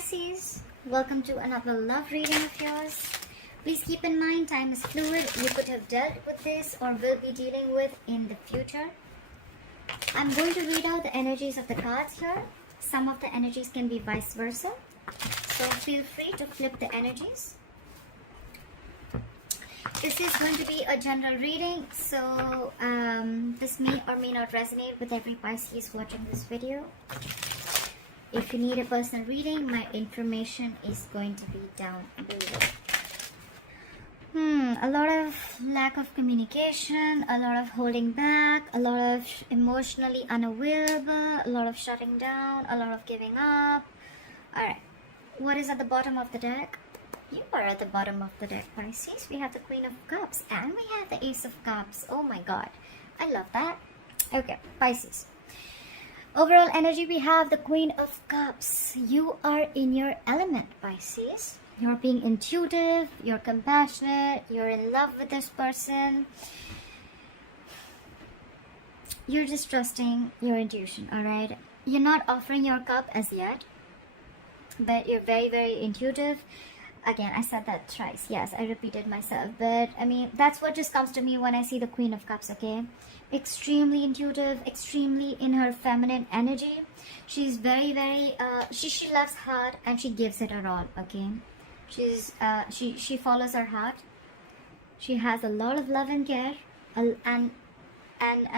Pisces, welcome to another love reading of yours. Please keep in mind, time is fluid. You could have dealt with this or will be dealing with in the future. I'm going to read out the energies of the cards here. Some of the energies can be vice versa. So feel free to flip the energies. This is going to be a general reading, so this may or may not resonate with every Pisces watching this video. If you need a personal reading, my information is going to be down below. A lot of lack of communication, a lot of holding back, a lot of emotionally unavailable, a lot of shutting down, a lot of giving up. Alright, what is at the bottom of the deck? You are at the bottom of the deck, Pisces. We have the Queen of Cups and we have the Ace of Cups. Oh my god, I love that. Okay, Pisces. Overall energy, we have the Queen of Cups. You are in your element, Pisces. You're being intuitive, you're compassionate, you're in love with this person. You're just trusting your intuition, alright? You're not offering your cup as yet, but you're very, very intuitive. Again, I said that thrice. Yes, I repeated myself. But, I mean, that's what just comes to me when I see the Queen of Cups, okay? Extremely intuitive, extremely in her feminine energy. She's very, very, she loves hard and she gives it her all, okay? She follows her heart. She has a lot of love and care and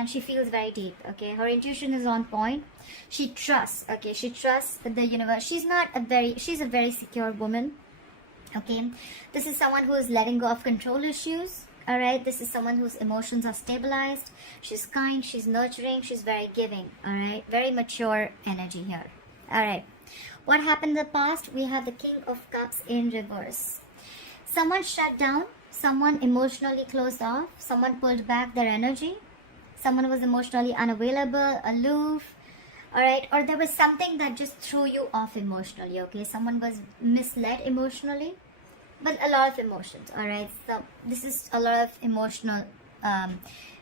she feels very deep, okay? Her intuition is on point. She trusts, okay? She trusts the universe. She's a very secure woman. Okay, this is someone who is letting go of control issues. All right, this is someone whose emotions are stabilized. She's kind, she's nurturing, she's very giving. All right, very mature energy here. All right, what happened in the past? We have the King of Cups in reverse. Someone shut down, someone emotionally closed off, someone pulled back their energy, someone was emotionally unavailable, aloof. Alright, or there was something that just threw you off emotionally, okay? Someone was misled emotionally, but a lot of emotions, alright? So this is a lot of emotional,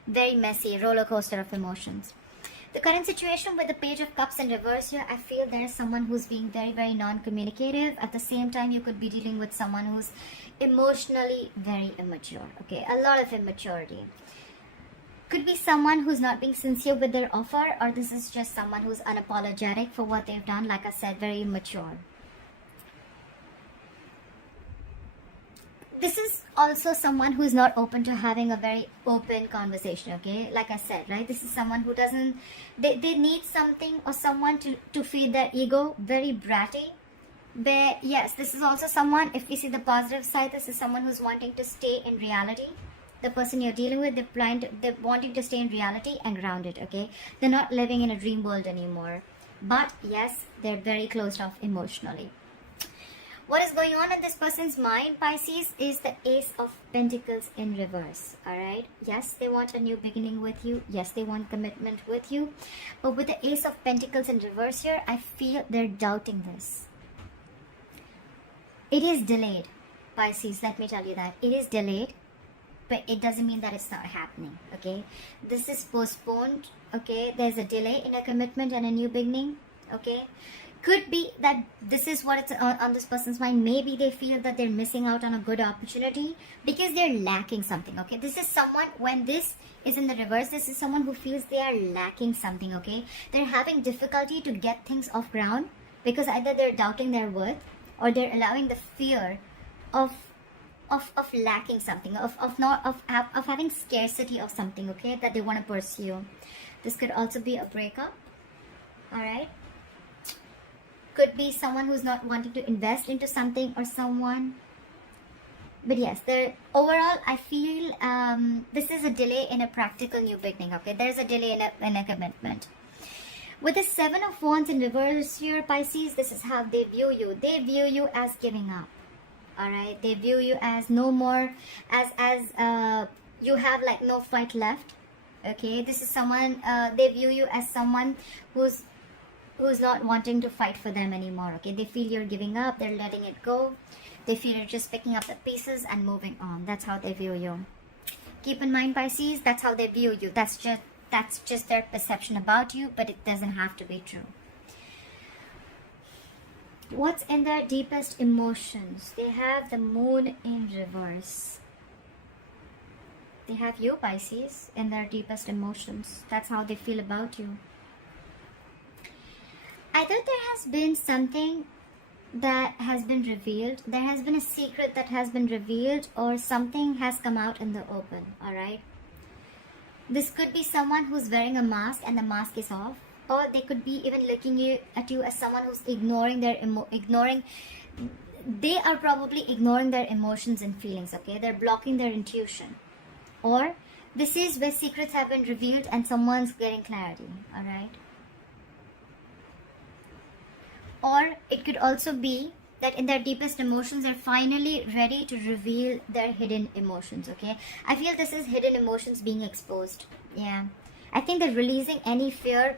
very messy roller coaster of emotions. The current situation with the Page of Cups in reverse here, I feel there is someone who's being very, very non-communicative. At the same time, you could be dealing with someone who's emotionally very immature, okay? A lot of immaturity. Could be someone who's not being sincere with their offer, or this is just someone who's unapologetic for what they've done. Like I said, very immature. This is also someone who's not open to having a very open conversation, okay? Like I said, right? This is someone who doesn't, they need something or someone to feed their ego, very bratty. But yes, this is also someone, if we see the positive side, this is someone who's wanting to stay in reality. The person you're dealing with, they're wanting to stay in reality and grounded, okay? They're not living in a dream world anymore. But yes, they're very closed off emotionally. What is going on in this person's mind, Pisces, is the Ace of Pentacles in reverse, alright? Yes, they want a new beginning with you. Yes, they want commitment with you. But with the Ace of Pentacles in reverse here, I feel they're doubting this. It is delayed, Pisces, let me tell you that. It is delayed. But it doesn't mean that it's not happening, okay? This is postponed, okay? There's a delay in a commitment and a new beginning, okay? Could be that this is what it's on this person's mind. Maybe they feel that they're missing out on a good opportunity because they're lacking something, okay? This is someone, when this is in the reverse, this is someone who feels they are lacking something, okay? They're having difficulty to get things off ground because either they're doubting their worth or they're allowing the fear of lacking something, of having scarcity of something, okay, that they want to pursue. This could also be a breakup, alright? Could be someone who's not wanting to invest into something or someone. But yes, overall, I feel this is a delay in a practical new beginning, okay? There's a delay in a commitment. With the Seven of Wands in reverse here, Pisces, this is how they view you. They view you as giving up. Alright, they view you as no more, as you have like no fight left, okay? This is someone, they view you as someone who's not wanting to fight for them anymore, okay? They feel you're giving up, they're letting it go. They feel you're just picking up the pieces and moving on. That's how they view you. Keep in mind, Pisces, that's how they view you. That's just their perception about you, but it doesn't have to be true. What's in their deepest emotions? They have the moon in reverse. They have you, Pisces, in their deepest emotions. That's how they feel about you. Either there has been something that has been revealed, there has been a secret that has been revealed, or something has come out in the open, alright? This could be someone who's wearing a mask and the mask is off, or they could be even looking at you as someone who's ignoring their they are probably ignoring their emotions and feelings, okay? They're blocking their intuition. Or this is where secrets have been revealed and someone's getting clarity, alright? Or it could also be that in their deepest emotions, they're finally ready to reveal their hidden emotions, okay? I feel this is hidden emotions being exposed. Yeah. I think they're releasing any fear,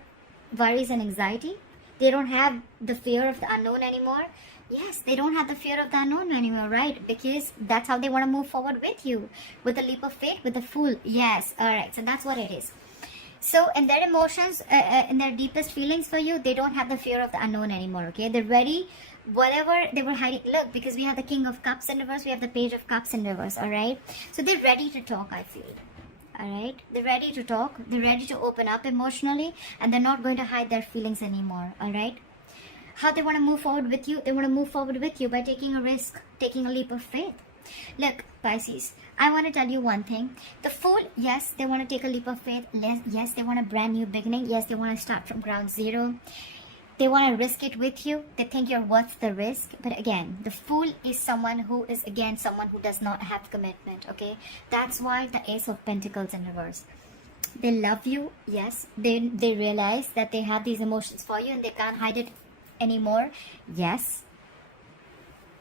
worries, and anxiety. They don't have the fear of the unknown anymore. Yes, they don't have the fear of the unknown anymore, right? Because that's how they want to move forward with you. With a leap of faith, with a fool. Yes, alright. So that's what it is. So in their emotions, in their deepest feelings for you, they don't have the fear of the unknown anymore, okay? They're ready, whatever they were hiding. Look, because we have the King of Cups in reverse, we have the Page of Cups in reverse, alright? So they're ready to talk, I feel, alright? They're ready to talk, they're ready to open up emotionally, and they're not going to hide their feelings anymore, alright? How they want to move forward with you? They want to move forward with you by taking a risk, taking a leap of faith. Look, Pisces, I want to tell you one thing. The Fool, yes, they want to take a leap of faith. Yes, they want a brand new beginning. Yes, they want to start from ground zero. They want to risk it with you. They think you're worth the risk. But again, the Fool is someone who is, again, someone who does not have commitment, okay? That's why the Ace of Pentacles in reverse. They love you, yes. They realize that they have these emotions for you and they can't hide it anymore, yes.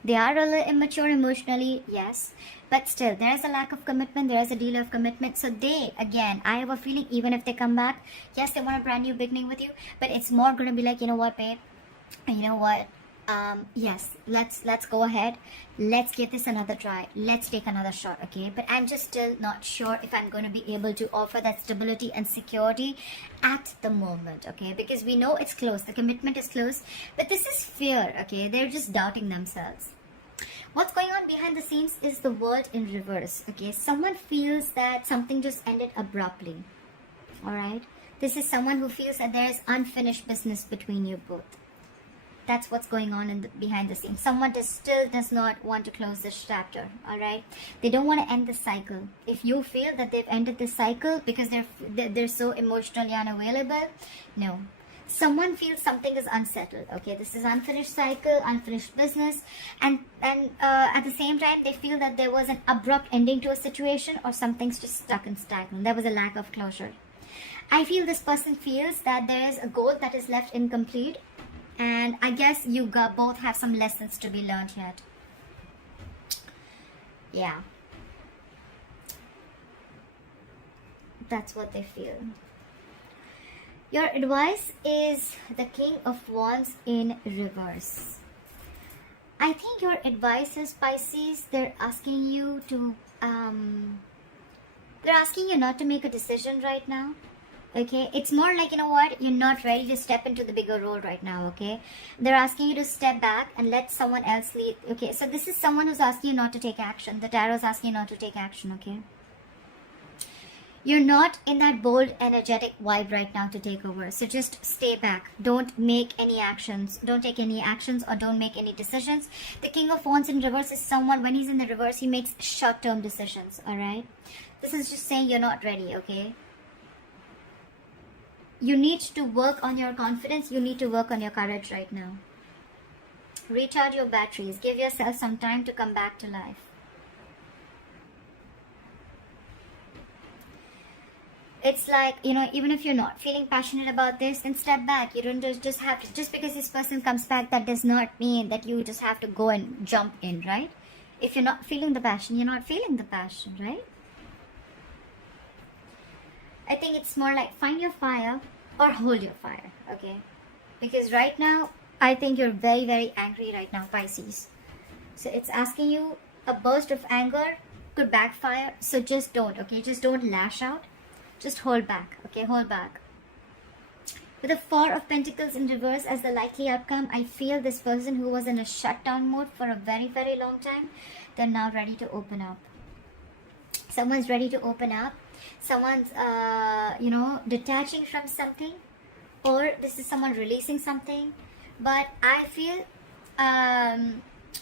They are a little immature emotionally, yes, but still there is a lack of commitment, there is a deal of commitment. So they, again, I have a feeling, even if they come back, yes, they want a brand new beginning with you, but it's more going to be like, you know what, babe, you know what, yes, let's go ahead, let's give this another try, let's take another shot, okay? But I'm just still not sure if I'm going to be able to offer that stability and security at the moment, okay? Because we know it's close, the commitment is close, but this is fear, okay? They're just doubting themselves. What's going on behind the scenes is the World in reverse, okay? Someone feels that something just ended abruptly, all right? This is someone who feels that there is unfinished business between you both. That's what's going on behind the scenes. Someone still does not want to close this chapter, all right? They don't want to end the cycle. If you feel that they've ended this cycle because they're so emotionally unavailable, no. Someone feels something is unsettled, okay? This is unfinished cycle, unfinished business, and at the same time, they feel that there was an abrupt ending to a situation, or something's just stuck and stagnant. There was a lack of closure. I feel this person feels that there is a goal that is left incomplete, and I guess you both have some lessons to be learned yet. Yeah. That's what they feel. Your advice is the King of Wands in reverse. I think your advice is, Pisces, they're asking you to, they're asking you not to make a decision right now. Okay, it's more like, you know what, you're not ready to step into the bigger role right now, okay? They're asking you to step back and let someone else lead. Okay, so this is someone who's asking you not to take action. The tarot is asking you not to take action, okay? You're not in that bold, energetic vibe right now to take over. So just stay back. Don't make any actions. Don't take any actions or don't make any decisions. The King of Wands in reverse is someone, when he's in the reverse, he makes short-term decisions, alright? This is just saying you're not ready, okay? You need to work on your confidence. You need to work on your courage right now. Recharge your batteries. Give yourself some time to come back to life. It's like, you know, even if you're not feeling passionate about this, then step back. You don't just have to, just because this person comes back, that does not mean that you just have to go and jump in, right? If you're not feeling the passion, you're not feeling the passion, right? I think it's more like find your fire or hold your fire, okay? Because right now, I think you're very, very angry right now, Pisces. So it's asking you, a burst of anger could backfire. So just don't, okay? Just don't lash out. Just hold back, okay? Hold back. With the Four of Pentacles in reverse as the likely outcome, I feel this person who was in a shutdown mode for a very, very long time, they're now ready to open up. Someone's ready to open up. Someone's, detaching from something. Or this is someone releasing something. But I feel,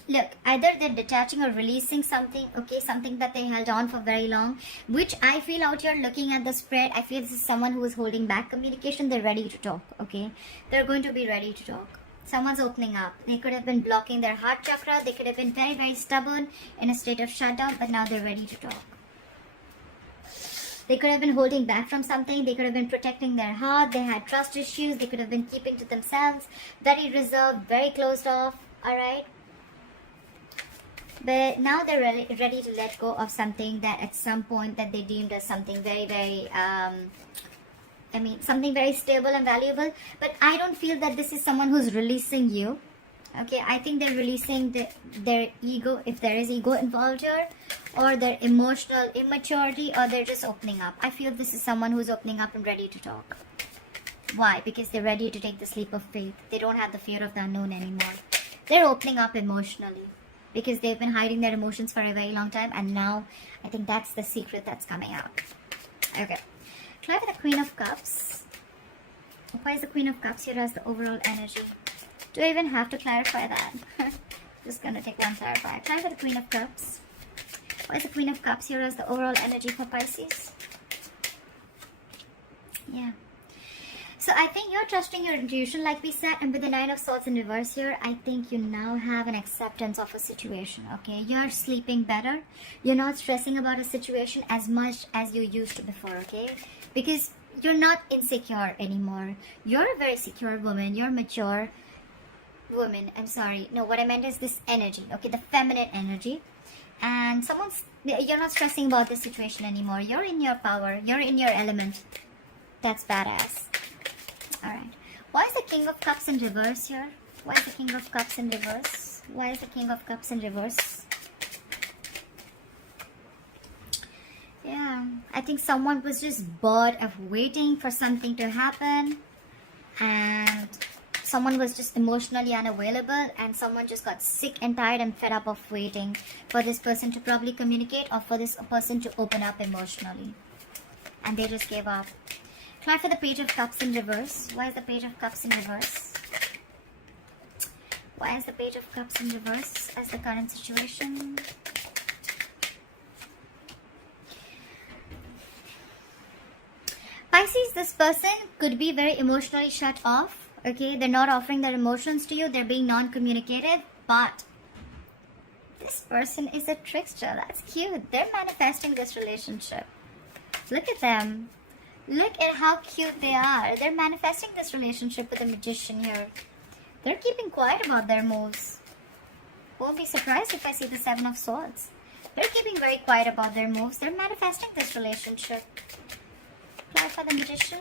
look, either they're detaching or releasing something, okay, something that they held on for very long, which I feel out here looking at the spread, I feel this is someone who is holding back communication. They're ready to talk, okay? They're going to be ready to talk. Someone's opening up. They could have been blocking their heart chakra. They could have been very, very stubborn in a state of shutdown, but now they're ready to talk. They could have been holding back from something. They could have been protecting their heart. They had trust issues. They could have been keeping to themselves. Very reserved, very closed off, alright? But now they're ready to let go of something that at some point that they deemed as something very, very, something very stable and valuable. But I don't feel that this is someone who's releasing you. Okay, I think they're releasing their ego, if there is ego involved here, or their emotional immaturity, or they're just opening up. I feel this is someone who's opening up and ready to talk. Why? Because they're ready to take this leap of faith. They don't have the fear of the unknown anymore. They're opening up emotionally because they've been hiding their emotions for a very long time, and now I think that's the secret that's coming out. Okay, try for the Queen of Cups. Why is the Queen of Cups here as the overall energy? Do I even have to clarify that? Just gonna take one clarifier. Try for the Queen of Cups. Why is the Queen of Cups here as the overall energy for Pisces? Yeah. So I think you're trusting your intuition, like we said, and with the Nine of Swords in reverse here, I think you now have an acceptance of a situation, okay? You're sleeping better. You're not stressing about a situation as much as you used to before, okay? Because you're not insecure anymore. You're a very secure woman. You're mature woman. I'm sorry. No, what I meant is this energy, okay? The feminine energy. And you're not stressing about this situation anymore. You're in your power. You're in your element. That's badass. Alright. Why is the King of Cups in reverse here? Why is the King of Cups in reverse? Why is the King of Cups in reverse? Yeah. I think someone was just bored of waiting for something to happen. And someone was just emotionally unavailable. And someone just got sick and tired and fed up of waiting for this person to probably communicate, or for this person to open up emotionally. And they just gave up. Try for the Page of Cups in reverse. Why is the Page of Cups in reverse? Why is the Page of Cups in reverse as the current situation? Pisces, this person could be very emotionally shut off. Okay, they're not offering their emotions to you. They're being non-communicative. But this person is a trickster. That's cute. They're manifesting this relationship. Look at them. Look at how cute they are. They're manifesting this relationship with a Magician here. They're keeping quiet about their moves. Won't be surprised if I see the Seven of Swords. They're keeping very quiet about their moves. They're manifesting this relationship. Apply for the Magician.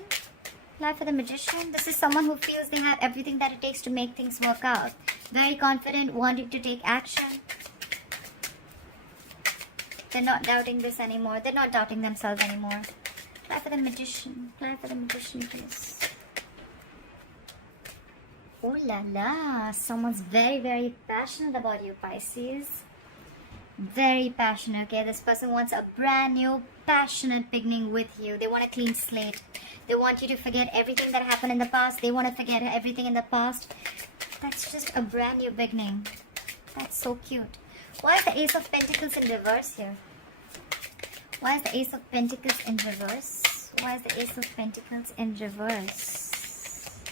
Apply for the Magician. This is someone who feels they have everything that it takes to make things work out. Very confident, wanting to take action. They're not doubting this anymore. They're not doubting themselves anymore. Apply for the Magician. Apply for the Magician, please. Oh la la. Someone's very, very passionate about you, Pisces. Very passionate, okay? This person wants a brand new, passionate beginning with you. They want a clean slate. They want you to forget everything that happened in the past. They want to forget everything in the past. That's just a brand new beginning. That's so cute. Why is the Ace of Pentacles in reverse here? Why is the Ace of Pentacles in reverse? Why is the Ace of Pentacles in reverse?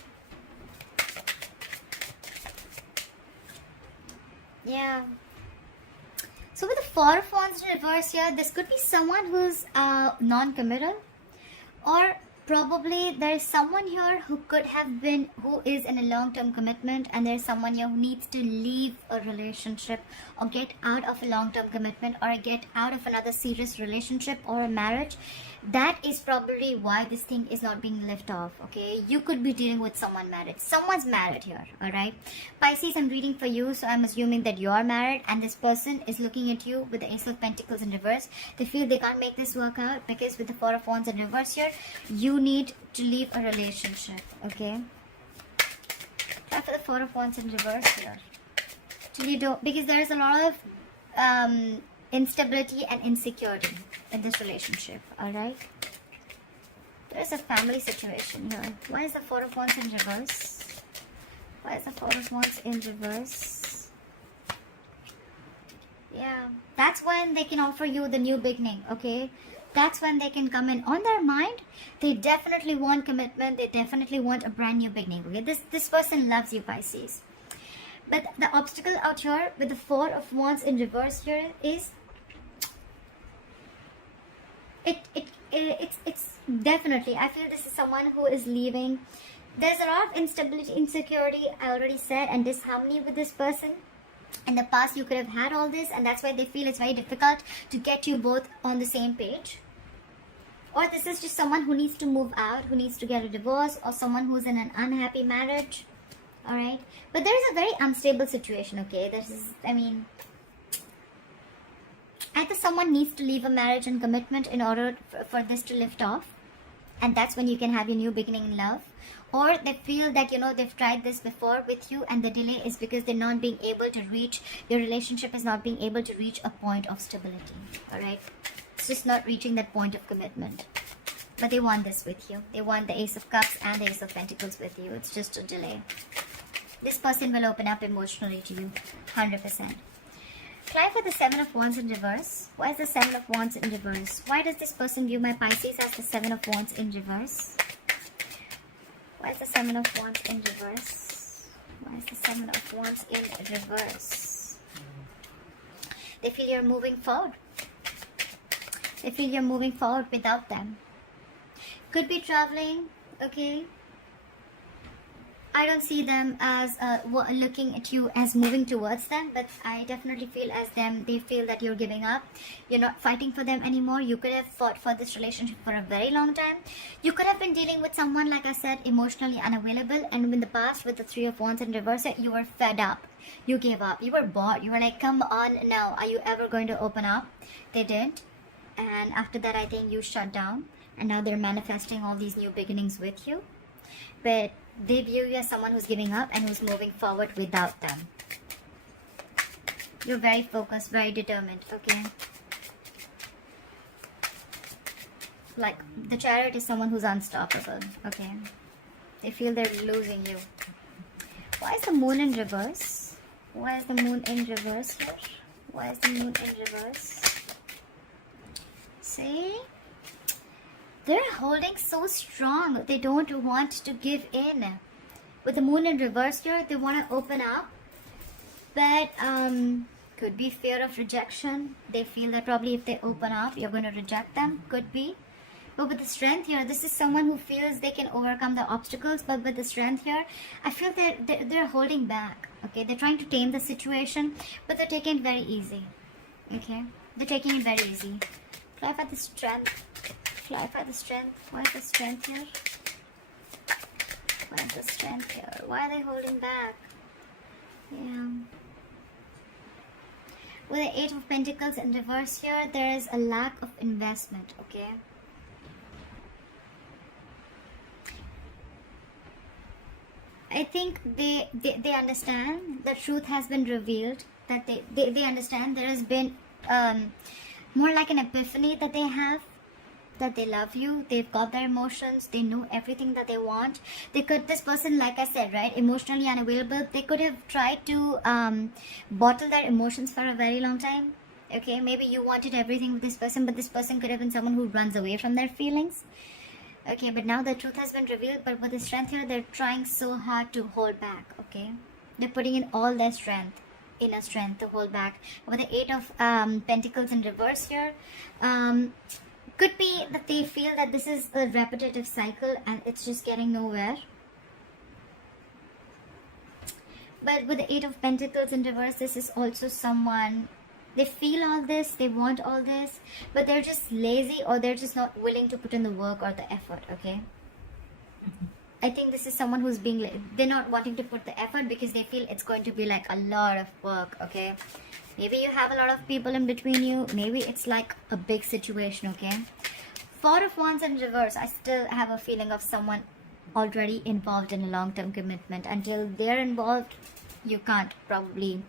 Yeah. So with the Four of Wands in reverse here, this could be someone who's non-committal, or probably there is someone here who is in a long-term commitment, and there's someone here who needs to leave a relationship or get out of a long-term commitment or get out of another serious relationship or a marriage, That is probably why this thing is not being lifted off. Okay, you could be dealing with someone married. Someone's married here. All right, Pisces, I'm reading for you, so I'm assuming that you are married, and this person is looking at you with the Ace of Pentacles in reverse. They feel they can't make this work out because with the Four of Wands in reverse here, you need to leave a relationship. Okay, try for the Four of Wands in reverse here. Actually, don't, because there is a lot of instability and insecurity in this relationship. All right, there is a family situation here. Why is the Four of Wands in reverse? Why is the Four of Wands in reverse? Yeah, that's when they can offer you the new beginning. Okay, that's when they can come in. On their mind, they definitely want commitment. They definitely want a brand new beginning. Okay, this person loves you, Pisces. But the obstacle out here with the Four of Wands in reverse here is it's definitely, I feel this is someone who is leaving. There's a lot of instability, insecurity, I already said, and disharmony with this person. In the past, you could have had all this, and that's why they feel it's very difficult to get you both on the same page. Or this is just someone who needs to move out, who needs to get a divorce, or someone who's in an unhappy marriage. Alright, but there is a very unstable situation. Okay, this is, I mean, either someone needs to leave a marriage and commitment in order for this to lift off, and that's when you can have your new beginning in love. Or they feel that, you know, they've tried this before with you, and the delay is because they're not being able to reach, your relationship is not being able to reach a point of stability. Alright, it's just not reaching that point of commitment. But they want this with you. They want the Ace of Cups and the Ace of Pentacles with you. It's just a delay. This person will open up emotionally to you, 100%. Try for the Seven of Wands in reverse. Why is the Seven of Wands in reverse? Why does this person view my Pisces as the Seven of Wands in reverse? Why is the Seven of Wands in reverse? Why is the Seven of Wands in reverse? They feel you're moving forward. They feel you're moving forward without them. Could be traveling, okay? I don't see them as looking at you as moving towards them, but I definitely feel as them, they feel that you're giving up. You're not fighting for them anymore. You could have fought for this relationship for a very long time. You could have been dealing with someone, like I said, emotionally unavailable, and in the past with the Three of Wands in reverse, you were fed up. You gave up. You were bored. You were like, come on now, are you ever going to open up? They didn't. And after that, I think you shut down, and now they're manifesting all these new beginnings with you. But they view you as someone who's giving up and who's moving forward without them. You're very focused, very determined, okay? Like, the Chariot is someone who's unstoppable, okay? They feel they're losing you. Why is the Moon in reverse? Why is the Moon in reverse here? Why is the Moon in reverse? See? They're holding so strong. They don't want to give in. With the Moon in reverse here, they want to open up. But could be fear of rejection. They feel that probably if they open up, you're going to reject them. Could be. But with the Strength here, this is someone who feels they can overcome the obstacles. But with the Strength here, I feel they're holding back. Okay, they're trying to tame the situation, but they're taking it very easy. Okay, they're taking it very easy. Try for the Strength. Fly for the Strength. Why is the Strength here? Why is the Strength here? Why are they holding back? Yeah. With the Eight of Pentacles in reverse here, there is a lack of investment, okay? I think they understand the truth has been revealed, that they understand there has been more like an epiphany that they have, that they love you, they've got their emotions, they know everything that they want. They could, this person, like I said, right, emotionally unavailable, they could have tried to bottle their emotions for a very long time. Okay, maybe you wanted everything with this person, but this person could have been someone who runs away from their feelings. Okay, but now the truth has been revealed, but with the Strength here, they're trying so hard to hold back, okay? They're putting in all their strength, inner strength to hold back. With the Eight of Pentacles in reverse here, could be that they feel that this is a repetitive cycle and it's just getting nowhere. But with the Eight of Pentacles in reverse, this is also someone They feel all this, they want all this, but they're just lazy, or they're just not willing to put in the work or the effort, okay? I think this is someone who's they're not wanting to put the effort because they feel it's going to be like a lot of work, okay? Maybe you have a lot of people in between you. Maybe it's like a big situation, okay? Four of Wands in reverse. I still have a feeling of someone already involved in a long-term commitment. Until they're involved, you can't probably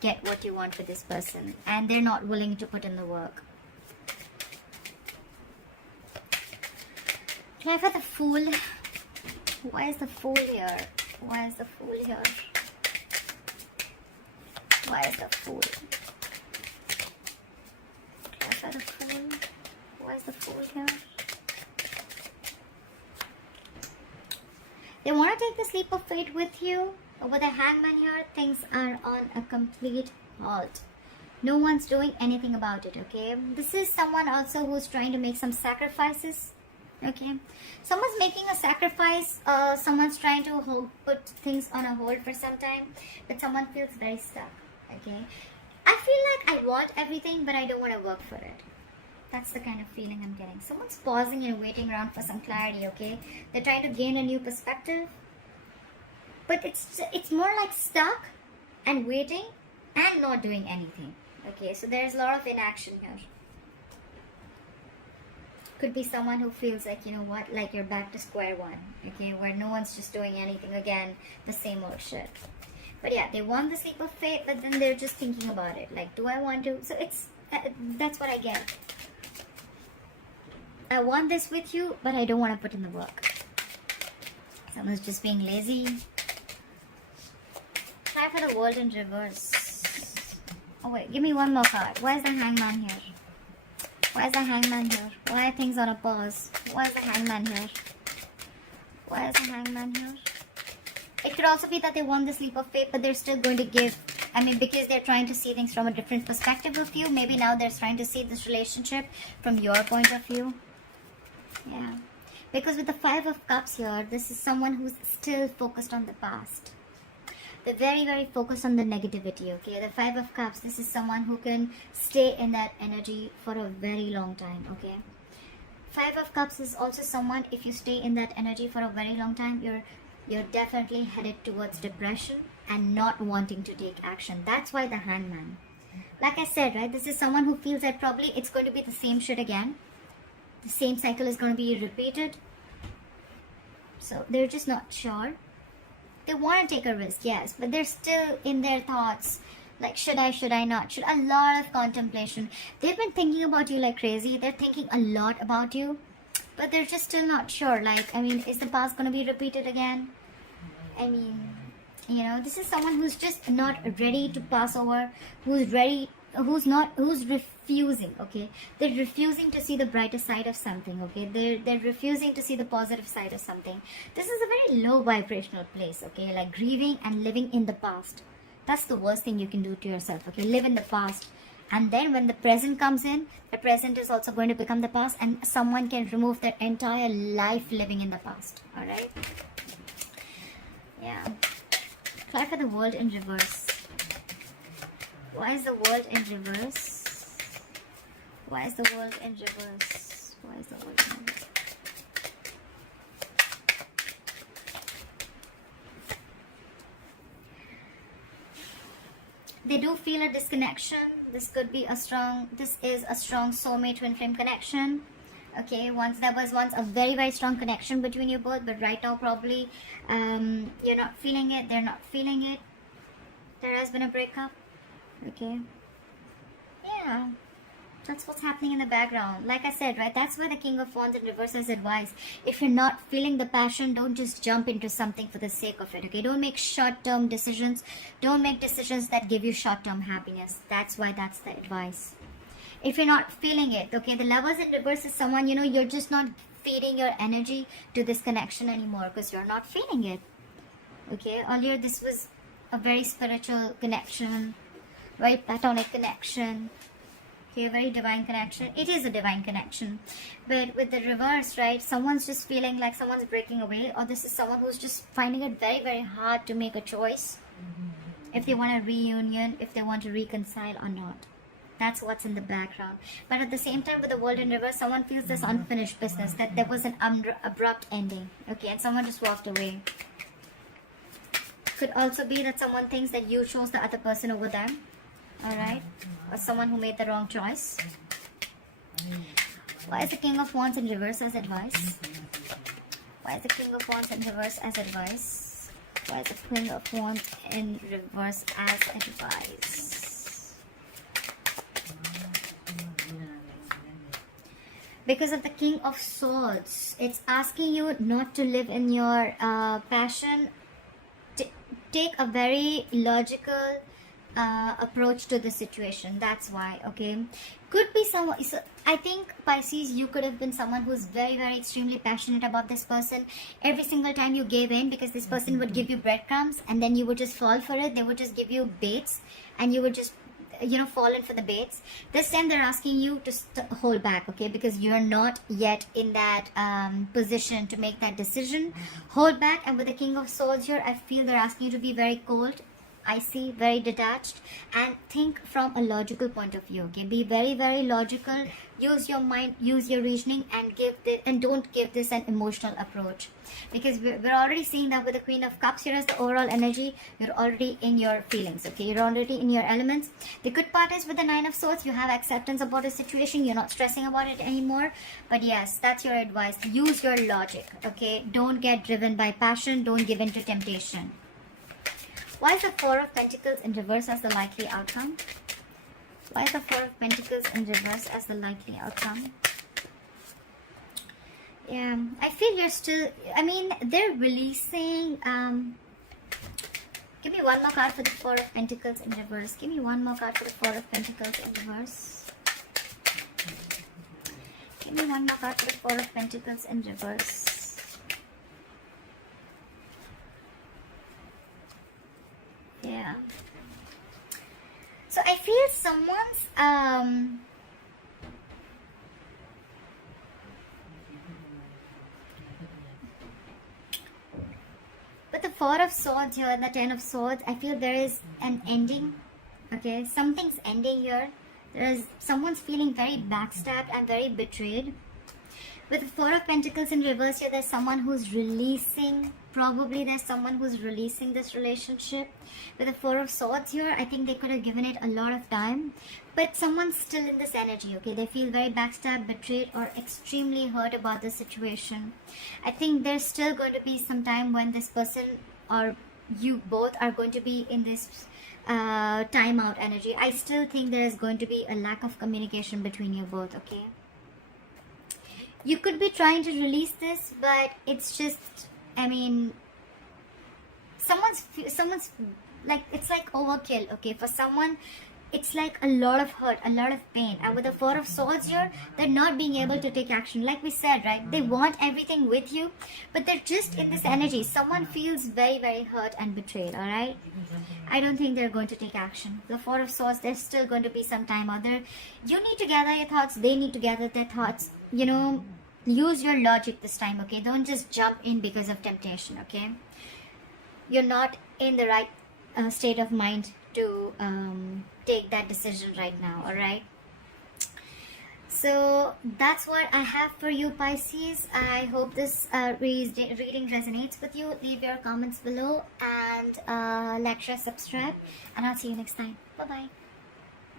get what you want for this person. And they're not willing to put in the work. Try for the Fool. Why is the Fool here? Why is the Fool here? Why is the Fool? Try for the Fool. Why is the Fool here? They want to take the leap of faith with you. With the Hangman here, things are on a complete halt. No one's doing anything about it, okay? This is someone also who's trying to make some sacrifices. Okay, someone's making a sacrifice, someone's trying to put things on a hold for some time, but someone feels very stuck, okay? I feel like I want everything, but I don't want to work for it. That's the kind of feeling I'm getting. Someone's pausing and waiting around for some clarity, okay? They're trying to gain a new perspective, but it's more like stuck and waiting and not doing anything, okay? So there's a lot of inaction here. Could be someone who feels like, you know what, like you're back to square one, okay, where no one's just doing anything again, the same old shit. But yeah, they want the leap of faith, but then they're just thinking about it, like, do I want to? So it's that's what I get. I want this with you, but I don't want to put in the work. Someone's just being lazy. Try for the World in reverse. Oh wait, give me one more card. Why is the Hangman here? Why is the Hangman here? Why are things on a pause? Why is the Hangman here? Why is the Hangman here? It could also be that they want this leap of faith, but they're still going to give, I mean, because they're trying to see things from a different perspective of you. Maybe now they're trying to see this relationship from your point of view. Yeah. Because with the Five of Cups here, this is someone who's still focused on the past. They're very, very focused on the negativity, okay? The Five of Cups, this is someone who can stay in that energy for a very long time, okay? Five of Cups is also someone, if you stay in that energy for a very long time, you're definitely headed towards depression and not wanting to take action. That's why the Hangman. Like I said, right, this is someone who feels that probably it's going to be the same shit again. The same cycle is going to be repeated. So they're just not sure. They want to take a risk, yes, but they're still in their thoughts. Like, should I not? A lot of contemplation. They've been thinking about you like crazy. They're thinking a lot about you, but they're just still not sure. Like, I mean, is the past going to be repeated again? I mean, you know, this is someone who's just not ready to pass over, who's refusing, okay? They're refusing to see the brighter side of something, okay? They're refusing to see the positive side of something. This is a very low vibrational place, okay? Like grieving and living in the past. That's the worst thing you can do to yourself, okay? Live in the past. And then when the present comes in, the present is also going to become the past, and someone can remove their entire life living in the past, alright? Yeah. Try for the World in reverse. Why is the World in reverse? Why is the World in reverse? Why is the World in reverse? They do feel a disconnection. This is a strong soulmate twin flame connection. Okay, there was once a very, very strong connection between you both, but right now probably you're not feeling it, they're not feeling it. There has been a breakup. Okay, yeah, that's what's happening in the background. Like I said, right, that's why the King of Wands in reverse has advice. If you're not feeling the passion, don't just jump into something for the sake of it, okay? Don't make short-term decisions. Don't make decisions that give you short-term happiness. That's why that's the advice. If you're not feeling it, okay, the Lovers in reverse is someone, you know, you're just not feeding your energy to this connection anymore because you're not feeling it, okay? Earlier, this was a very spiritual connection, very platonic connection, okay, very divine connection. It is a divine connection, but with the reverse, right, someone's just feeling like someone's breaking away, or this is someone who's just finding it very, very hard to make a choice if they want a reunion, if they want to reconcile or not. That's what's in the background. But at the same time, with the world in reverse, someone feels this unfinished business, that there was an abrupt ending, okay, and someone just walked away. Could also be that someone thinks that you chose the other person over them, all right, or someone who made the wrong choice. Why is the King of Wands in reverse as advice? Why is the King of Wands in reverse as advice? Why is the Queen of Wands in reverse as advice? Because of the King of Swords, it's asking you not to live in your passion. Take a very logical approach to the situation. That's why, okay? Could be someone, so I think Pisces, you could have been someone who's very, very extremely passionate about this person. Every single time you gave in, because this person would give you breadcrumbs and then you would just fall for it. They would just give you baits and you would just, you know, fall in for the baits. This time they're asking you to hold back, okay, because you're not yet in that position to make that decision. Hold back. And with the King of Swords here, I feel they're asking you to be very cold, icy, very detached, and think from a logical point of view, okay? Be very, very logical. Use your mind, use your reasoning, and don't give this an emotional approach, because we're already seeing that with the Queen of Cups here as the overall energy. You're already in your feelings, okay? You're already in your elements. The good part is with the Nine of Swords, you have acceptance about a situation. You're not stressing about it anymore. But yes, that's your advice. Use your logic, okay? Don't get driven by passion. Don't give in to temptation. Why is the Four of Pentacles in reverse as the likely outcome? Why is the Four of Pentacles in reverse as the likely outcome? Yeah, I feel you're still, I mean, they're releasing, give me one more card for the Four of Pentacles in reverse. Give me one more card for the Four of Pentacles in reverse. Give me one more card for the Four of Pentacles in reverse. Yeah. So I feel someone's with the Four of Swords here and the Ten of Swords, I feel there is an ending. Okay, something's ending here. Someone's feeling very backstabbed and very betrayed. With the Four of Pentacles in reverse here, there's someone who's releasing. Probably there's someone who's releasing this relationship. With the Four of Swords here, I think they could have given it a lot of time. But someone's still in this energy, okay? They feel very backstabbed, betrayed, or extremely hurt about the situation. I think there's still going to be some time when this person or you both are going to be in this timeout energy. I still think there is going to be a lack of communication between you both, okay? You could be trying to release this, but it's just, I mean, someone's like, it's like overkill, okay? For someone, it's like a lot of hurt, a lot of pain. And with the Four of Swords here, they're not being able to take action. Like we said, right? They want everything with you, but they're just in this energy. Someone feels very, very hurt and betrayed, all right? I don't think they're going to take action. The Four of Swords, there's still going to be some time out there. You need to gather your thoughts. They need to gather their thoughts. You know, use your logic this time, okay? Don't just jump in because of temptation, okay? You're not in the right state of mind to take that decision right now, all right? So that's what I have for you, Pisces. I hope this reading resonates with you. Leave your comments below and like, share, subscribe, and I'll see you next time. Bye-bye.